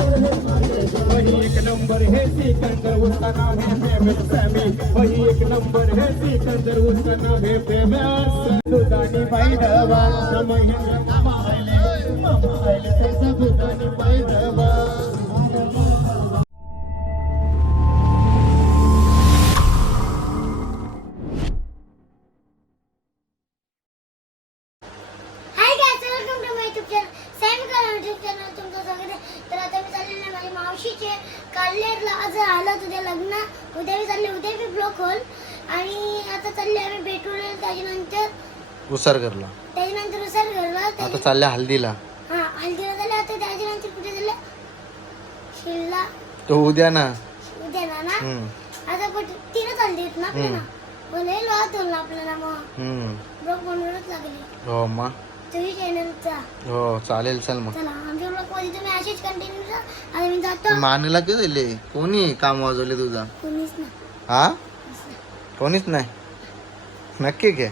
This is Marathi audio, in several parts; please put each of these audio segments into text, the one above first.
वही एक नंबर है सिकंदर उसका नाम है फेमस सैमी वही एक नंबर है सिकंदर उसका नाम है फेमस दुदानी बाई दवा महेंद्र मामा आले मामा आले त्याचा दुदानी बाई दवा भेटून त्याच्यानंतर उसार करला त्याच्यानंतर आता चालल्या हल्दीला. हा हल्दीला झालं आता त्याच्यानंतर कुठे झालं शिल्ला तो उद्या ना. उद्या ना ना? आता पण तिनं चालली आहेत ना? आपल्याला बोलायला वाहत ना आपल्याला मग. हम्म. ब्लॉग बनवूनच लागली. हो मग तुम्ही चॅनलचा हो चालेल चल मग. चला आमच्या ब्लॉगमध्ये तुम्ही असेच कंटिन्यू जा आता मी जातो. मानेला किती दिले कोणी काम वाजवले तुझा? कोणीच ना हा? कोणीच नाही. नक्की घे.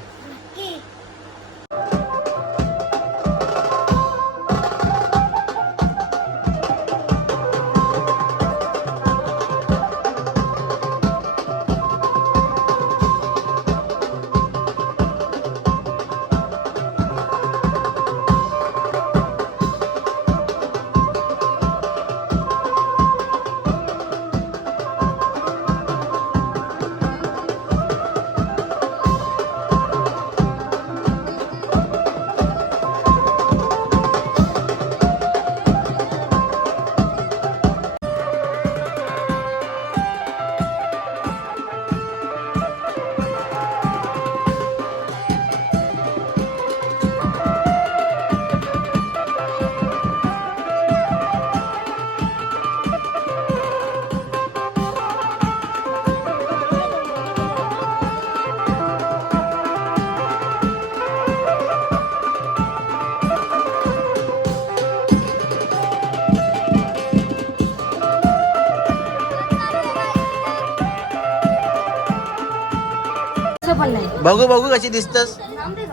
बघू बघू कशी दिसतस.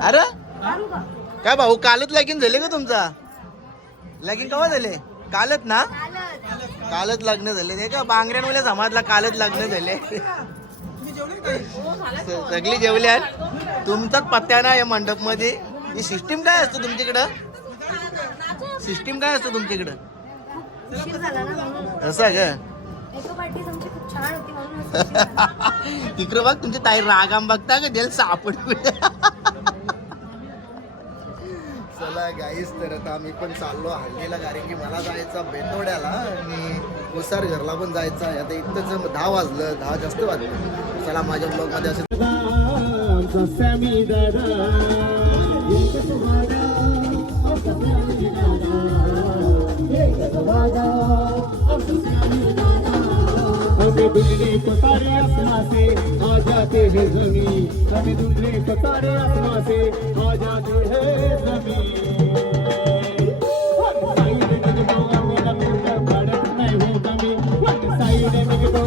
अरे? काय भाऊ कालच लगीन झाले का तुमचा? लगीन केव्हा झाले? कालच ना? कालच. लग्न झाले. नाही का बांगऱ्यांमुळे समाजला कालच लग्न झाले? सगळी जेवल्या तुमचाच पत्त्या ना या मंडपमध्ये ही सिस्टीम काय असतं तुमच्याकडं? सिस्टीम काय असतं तुमच्याकडं? असं का? मेकअप आर्टिस्ट आमची खूप छान होती म्हणून तिकडं बघ तुमची ताई रागाम बघता का? त्याला सापड. चला गाईस तर आता आम्ही पण चाललो हल्लीला कारण की मला जायचं बेतोड्याला आणि उसार घरला पण जायचं आता इथंच दहा वाजलं दहा जास्त वाजलं. चला माझ्या ब्लॉगमध्ये असं बिजली दुनिया को आसमां से आ जाते हैं जमी. कभी दुनिया पतारे सारे आसमां से आ जाते हैं जमीन One side निघतो मेरा ना कुठं पडत नाही हो साइड में side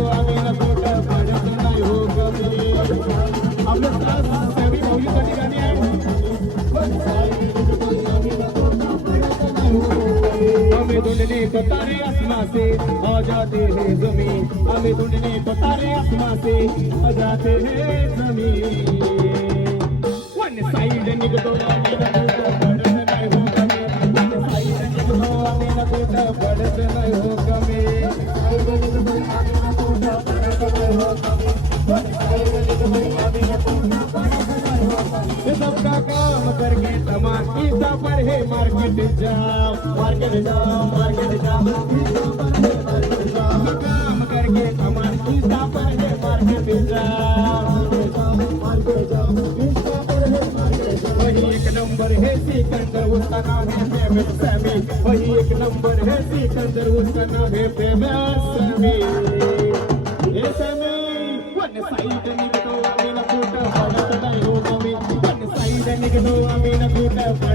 हमें ढूंढने को तारे आसमां से आ जाते हैं जमीन. हमें ढूंढने को आसमां से आ जाते हैं वन साइड निकलो करके तमाम ईसा पर है market jam. Market jam market jam. काम करके तमाम ईसा पर है मार्केट जाम। है मार्केट जाम वही एक नंबर है सिकंदर उसका नाम है फेमस सैमी। वही एक नंबर है सिकंदर उसका नाम है फेमस सैमी। ये सैमी वन साइड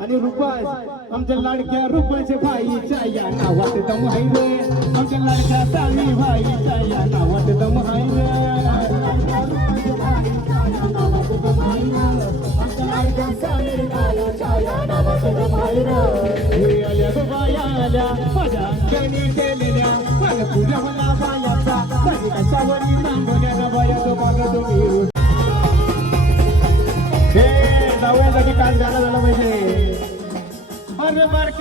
आणि रुपास आमच्या लाडक्या रुपाचे भाईच्या या नावात दम हाय रे. आमच्या लाडक्या सामी भाईच्या या नावात दम हाय रे. आल्या बाया आल्या माझ्या केलेल्या मला तुझ्या मला बायाचा काही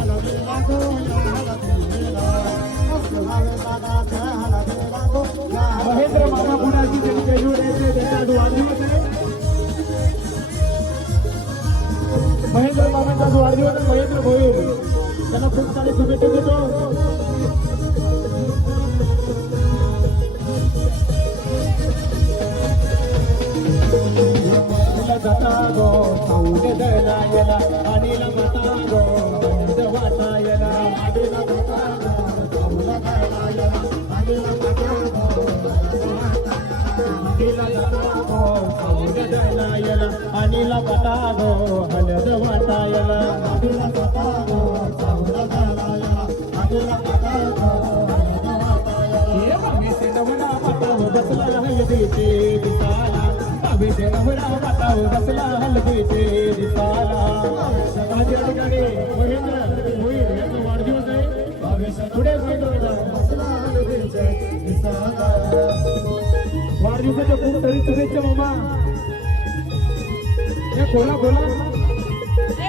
हलवेला हो या हलवेला आमच्या भावे दादाचे हलवेला हो या हलवेला आमच्या भावे दादाचे हलवेला हो या हलवेला आमच्या भावे दादाचे हलवेला हो या हलवेला. महेंद्र मामा कुणाची त्यांच्या जुड्याचे देतात वाढदिवस आहे महेंद्र मामांचा जो वाढदिवस आहे महेंद्र भोईर त्यांना खूप सारे शुभेच्छा देतो अनिला जाता गो साऊंड दलायला अनिला जाता गो अनिला गो साऊंड अनिला जाता गो हलद वाटायला गो अनिला गो हलद वाटायला नवरा बसला हलदीचे दिसाला आम्ही ते नवरा बसला हलदीचे दिसाला तरी शुभेच्छा मामा हे खोला खोला हे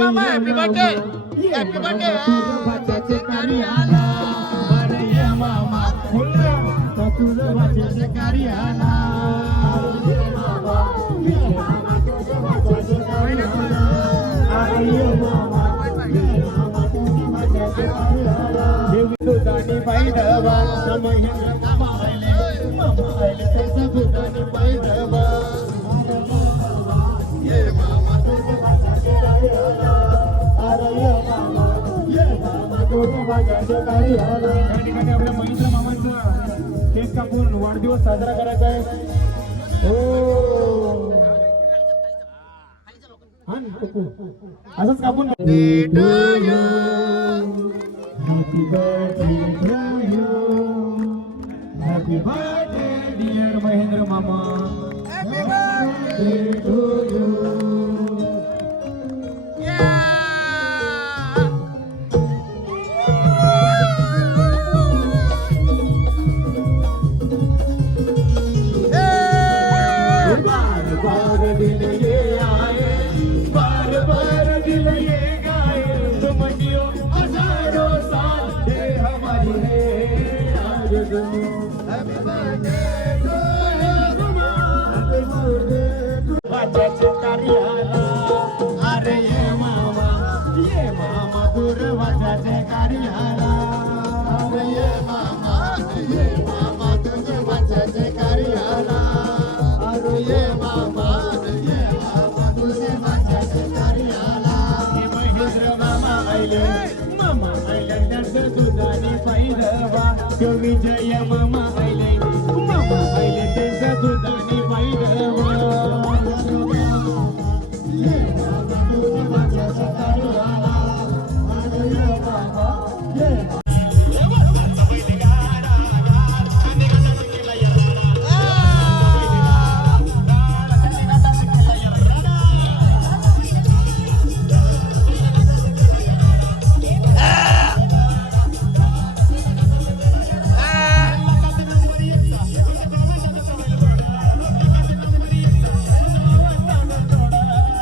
मामा हॅपी बर्थडे हॅपी बर्थडे या ठिकाणी आपल्या महेंद्र मामांचा केक कापून वाढदिवस साजरा करायचा आहे. हो. असंच कापून happy birthday to you happy birthday dear Mahendra मामा. Happy birthday to you Madhava, Yogi my Mama.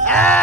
त्यांनी